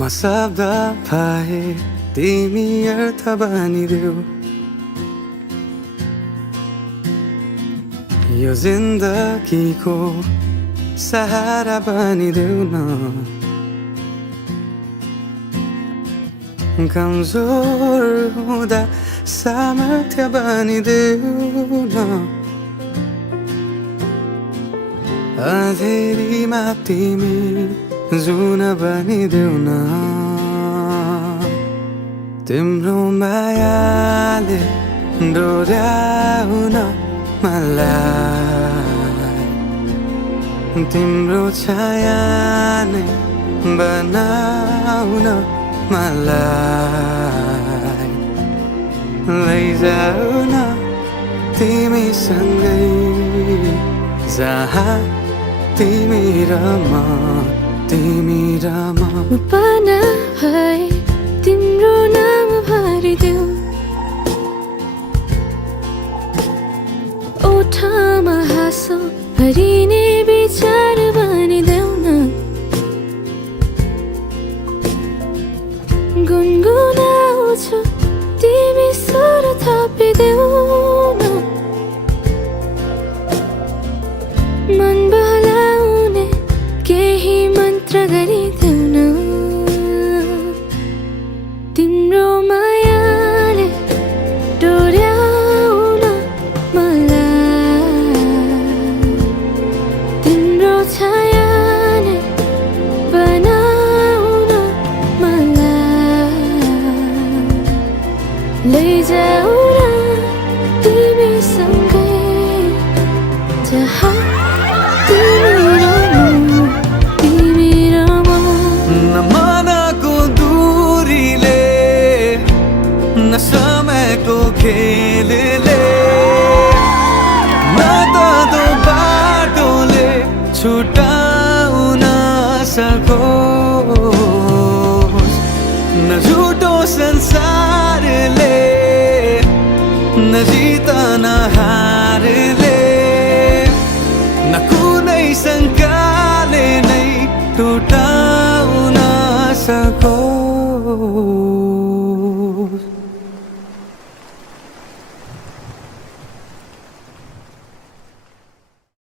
म शब्द भए तिमी अर्थ बनिदेऊ यो जिन्दगीको सहारा बनिदेऊ न कमजोर हुँदा सामर्थ्य बनिदेऊ न अँधेरीमा तिमी जुन बनिदेऊ न तिम्रो मायाले डोर्याउन मलाई तिम्रो छाया नै बनाउन मलाई लैजाऊ न तिमीसँगै जहाँ तिमी र म पाना भए तिम्रो नाम भरिदेऊ ओठमा हाँसो भरिने विचार बनिदेऊ न गुनगुनाउँछु तिमी स्वर थपिदेऊ न मन बहलाउने केही मन्त्र गरिदेऊ न तिम्रो मायाले डोर्याउन मलाई तिम्रो छाया नै बनाउन मलाई लैजाऊ न तिमीसँगै जहाँ समयको खेलले न त दो बाटोले छुटाउन सकोस् न झुटो संसारले न जित न हारले न कुनै शङ्काले नै टुटा